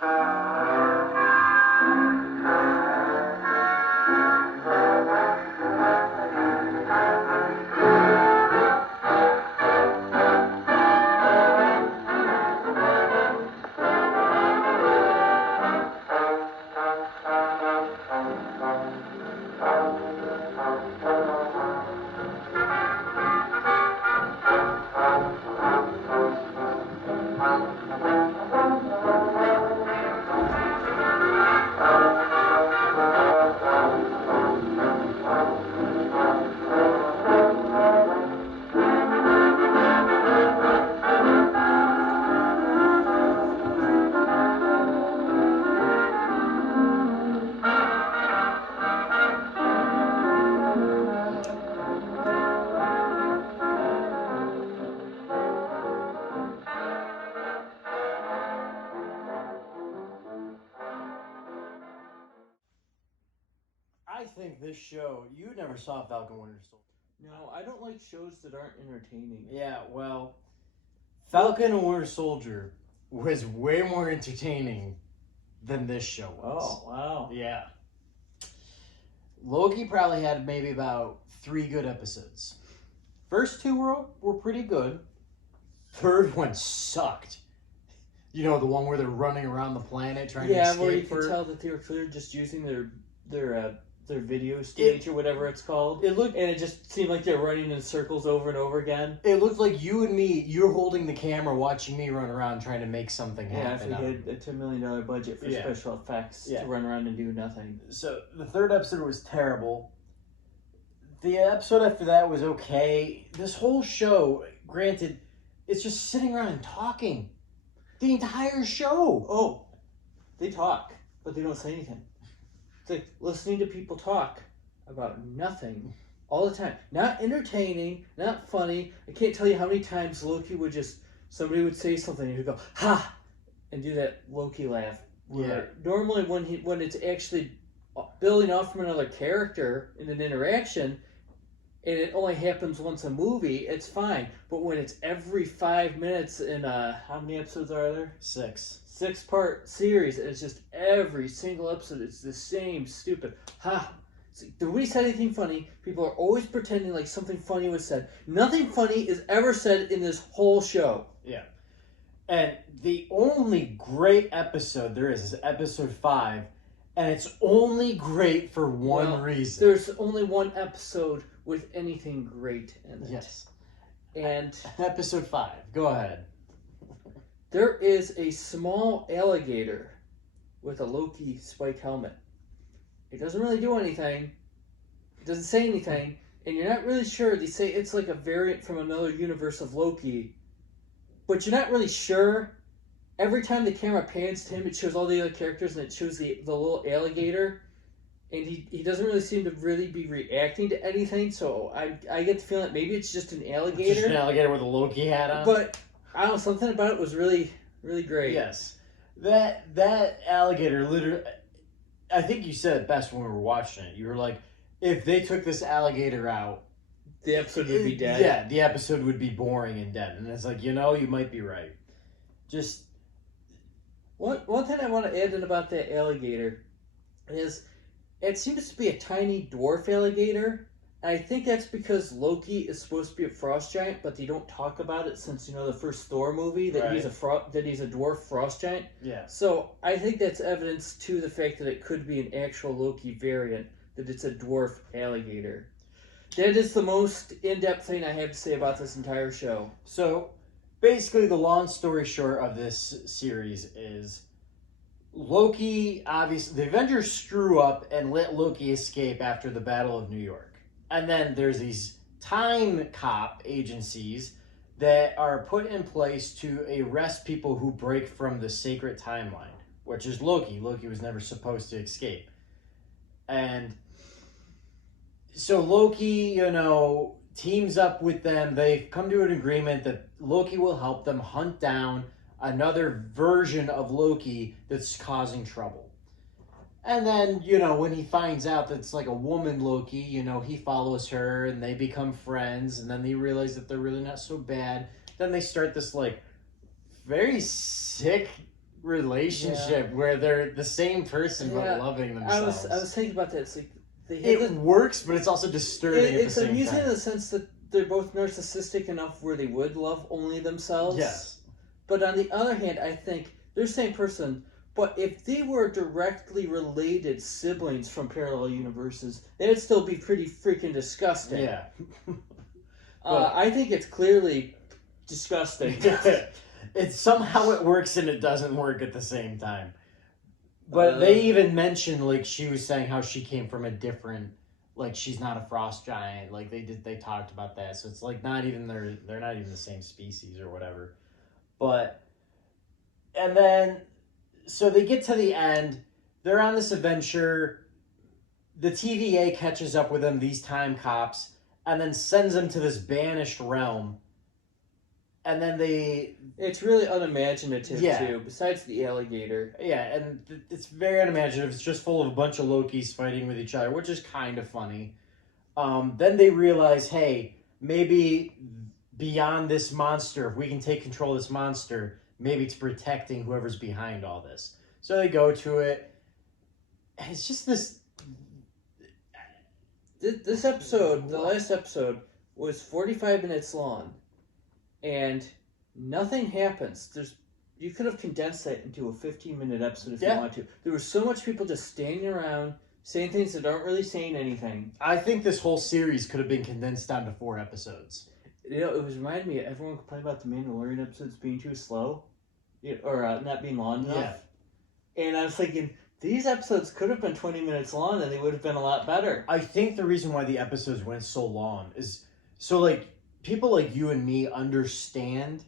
I think this show, you never saw Falcon Winter Soldier. No, I don't like shows that aren't entertaining. Yeah, well, Falcon and Winter Soldier was way more entertaining than this show was. Oh, wow. Yeah. Loki probably had maybe about 3 good episodes. First 2 were pretty good. Third one sucked. You know, the one where they're running around the planet trying to escape. Yeah, where you can tell that they were clearly just using their video stage or whatever it's called. And it just seemed like they're running in circles over and over again. It looked like you and me, you're holding the camera watching me run around trying to make something happen. Yeah, if we had a $10 million budget for special effects to run around and do nothing. So the third episode was terrible. The episode after that was okay. This whole show, granted, it's just sitting around and talking. The entire show. Oh, they talk, but they don't say anything. It's like listening to people talk about nothing all the time. Not entertaining, not funny. I can't tell you how many times Loki would somebody would say something and he'd go, ha! And do that Loki laugh. Yeah. Normally when it's actually building off from another character in an interaction, and it only happens once a movie, it's fine. But when it's every 5 minutes in how many episodes are there? 6. 6-part series, and it's just every single episode, it's the same stupid, nobody said anything funny. People are always pretending like something funny was said. Nothing funny is ever said in this whole show. Yeah. And the only great episode there is episode 5, and it's only great for one reason. There's only one episode with anything great in it. Yes. And episode 5. Go ahead. There is a small alligator with a Loki spike helmet. It doesn't really do anything. It doesn't say anything. And you're not really sure. They say it's like a variant from another universe of Loki. But you're not really sure. Every time the camera pans to him, it shows all the other characters and it shows the little alligator. And he doesn't really seem to really be reacting to anything. So I get the feeling that maybe it's just an alligator. Just an alligator with a Loki hat on. But I don't know, something about it was really, really great. Yes. That alligator literally, I think you said it best when we were watching it. You were like, if they took this alligator out, the episode would be dead. Yeah, the episode would be boring and dead. And it's like, you might be right. Just one thing I want to add in about that alligator is it seems to be a tiny dwarf alligator. And I think that's because Loki is supposed to be a frost giant, but they don't talk about it since the first Thor movie that he's a dwarf frost giant. Yeah. So I think that's evidence to the fact that it could be an actual Loki variant, that it's a dwarf alligator. That is the most in-depth thing I have to say about this entire show. So basically, the long story short of this series is Loki, obviously, the Avengers screw up and let Loki escape after the Battle of New York. And then there's these time cop agencies that are put in place to arrest people who break from the sacred timeline, which is Loki. Loki was never supposed to escape. And so Loki, teams up with them. They've come to an agreement that Loki will help them hunt down another version of Loki that's causing trouble. And then, when he finds out that it's like a woman Loki, he follows her and they become friends. And then they realize that they're really not so bad. Then they start this, very sick relationship where they're the same person but loving themselves. I was thinking about that. It's like it works, but it's also disturbing at the it's same time. amusing in the sense that they're both narcissistic enough where they would love only themselves. Yes. But on the other hand, I think they're the same person, but if they were directly related siblings from parallel universes, it'd still be pretty freaking disgusting. Yeah. I think it's clearly disgusting. Somehow it works and it doesn't work at the same time. But they even mentioned, like, she was saying how she came from a different, like, she's not a frost giant. Like, they talked about that. So it's like not even they're not even the same species or whatever. But and then so they get to the end, they're on this adventure. The TVA catches up with them, these time cops, and then sends them to this banished realm. And then it's really unimaginative too, besides the alligator. Yeah, and it's very unimaginative. It's just full of a bunch of Lokis fighting with each other, which is kind of funny. Then they realize, hey, maybe beyond this monster, if we can take control of this monster, maybe it's protecting whoever's behind all this. So they go to it, and it's just this... This episode, the last episode, was 45 minutes long. And nothing happens. You could have condensed that into a 15-minute episode if you want to. There were so much people just standing around saying things that aren't really saying anything. I think this whole series could have been condensed down to 4 episodes. You know, it was reminding me of everyone complaining about the Mandalorian episodes being too slow, or not being long enough. Yeah. And I was thinking, these episodes could have been 20 minutes long and they would have been a lot better. I think the reason why the episodes went so long is so, like, people like you and me understand,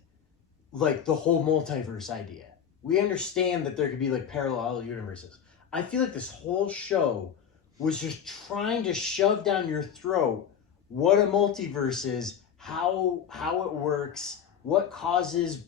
like, the whole multiverse idea. We understand that there could be, like, parallel universes. I feel like this whole show was just trying to shove down your throat what a multiverse is, how it works, what causes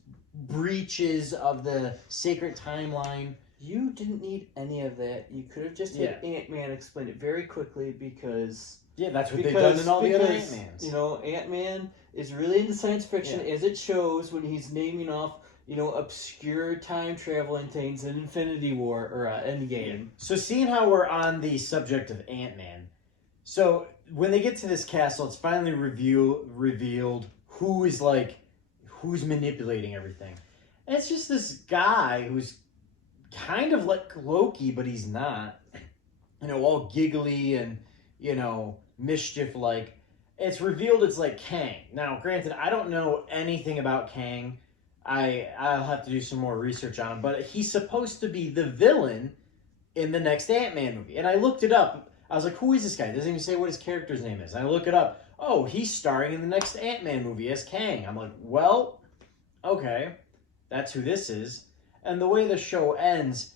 breaches of the sacred timeline. You didn't need any of that. You could have just had Ant-Man explain it very quickly because... Yeah, that's what they've done in all the other Ant-Mans. You know, Ant-Man is really into science fiction, as it shows when he's naming off, you know, obscure time-traveling things in Infinity War or Endgame. Yeah. So seeing how we're on the subject of Ant-Man, so when they get to this castle, it's finally revealed who's manipulating everything. And it's just this guy who's kind of like Loki, but he's not. You know, all giggly and, you know, mischief-like. It's revealed it's like Kang. Now, granted, I don't know anything about Kang. I'll have to do some more research on him, but he's supposed to be the villain in the next Ant-Man movie. And I looked it up. I was like, who is this guy? It doesn't even say what his character's name is. And I look it up. Oh, he's starring in the next Ant-Man movie as Kang. I'm like, well, okay. That's who this is. And the way the show ends,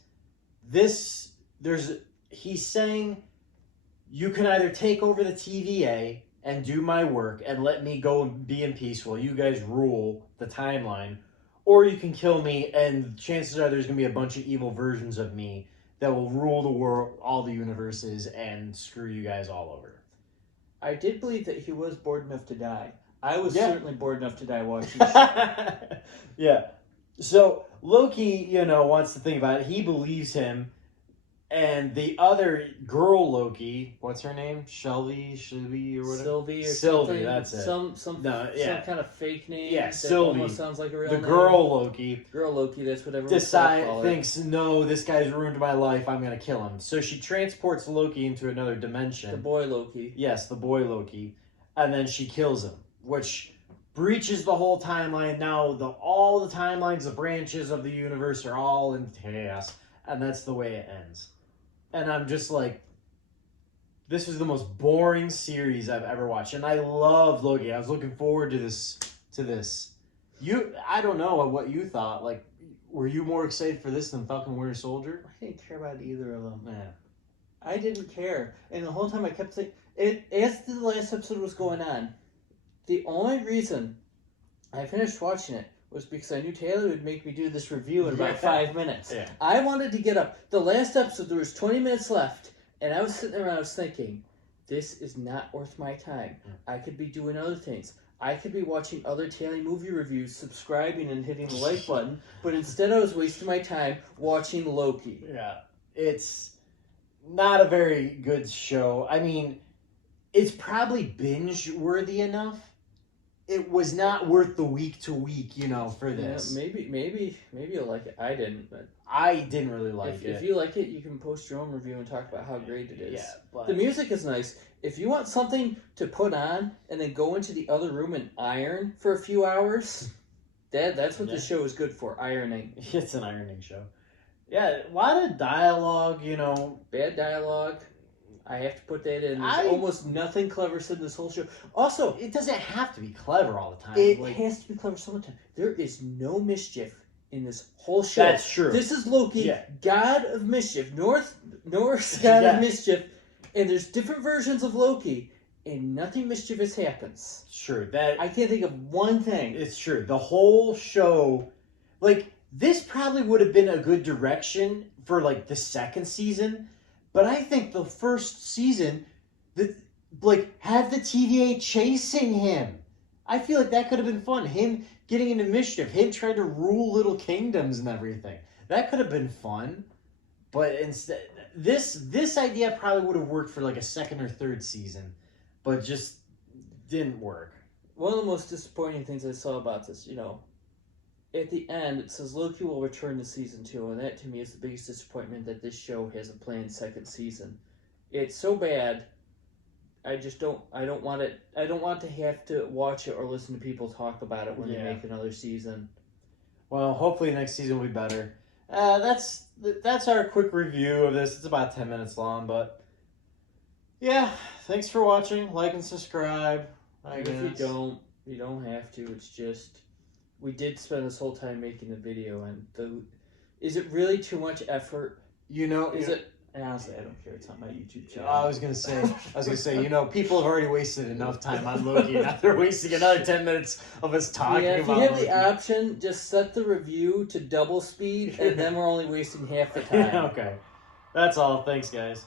he's saying, you can either take over the TVA and do my work and let me go and be in peace while you guys rule the timeline, or you can kill me and chances are there's going to be a bunch of evil versions of me that will rule the world, all the universes, and screw you guys all over. I did believe that he was bored enough to die. I was certainly bored enough to die watching the show. Yeah. So Loki, you know, wants to think about it. He believes him. And the other girl Loki, what's her name? Sylvie or whatever? Sylvie, that's it. Some kind of fake name. Yeah, that Sylvie. Almost sounds like a real name. The girl Loki. Girl Loki, that's what everyone thinks, no, this guy's ruined my life, I'm going to kill him. So she transports Loki into another dimension. The boy Loki. Yes, the boy Loki. And then she kills him, which breaches the whole timeline. Now, all the timelines, the branches of the universe are all in chaos. And that's the way it ends. And I'm just like, this is the most boring series I've ever watched. And I love Loki. I was looking forward to this. I don't know what you thought. Like, were you more excited for this than Falcon Winter Soldier? I didn't care about either of them. Yeah. I didn't care. And the whole time I kept saying, as the last episode was going on, the only reason I finished watching it was because I knew Taylor would make me do this review in about 5 minutes. Yeah. I wanted to get up. The last episode, there was 20 minutes left, and I was sitting there and I was thinking, this is not worth my time. I could be doing other things. I could be watching other Tally movie reviews, subscribing and hitting the like button, but instead I was wasting my time watching Loki. Yeah, it's not a very good show. I mean, it's probably binge worthy enough. It was not worth the week to week, for this. Yeah, maybe you'll like it. I didn't, but I didn't really like it. If you like it, you can post your own review and talk about how great it is. Yeah, but the music is nice. If you want something to put on and then go into the other room and iron for a few hours, that's what the show is good for, ironing. It's an ironing show. Yeah, a lot of dialogue, Bad dialogue. I have to put that in. There's almost nothing clever said in this whole show. Also, it doesn't have to be clever all the time. It has to be clever some of the time. There is no mischief in this whole show. That's true. This is Loki, god of mischief, Norse god of mischief, and there's different versions of Loki, and nothing mischievous happens. It's true. I can't think of one thing. It's true. The whole show, this probably would have been a good direction for the second season. But I think the first season, have the TVA chasing him. I feel like that could have been fun. Him getting into mischief, him trying to rule little kingdoms and everything. That could have been fun. But instead, this idea probably would have worked for a second or third season, but just didn't work. One of the most disappointing things I saw about this, at the end, it says Loki will return to season 2, and that to me is the biggest disappointment that this show has a planned second season. It's so bad. I don't want it. I don't want to have to watch it or listen to people talk about it when they make another season. Well, hopefully next season will be better. That's our quick review of this. It's about 10 minutes long, but yeah, thanks for watching. Like and subscribe. If you don't have to. It's just. We did spend this whole time making the video, and is it really too much effort? Is it? Honestly, I don't care. It's on my YouTube channel. I was gonna say, people have already wasted enough time on Loki. Now they're wasting another 10 minutes of us talking about. If you have the option, just set the review to double speed, and then we're only wasting half the time. Okay, that's all. Thanks, guys.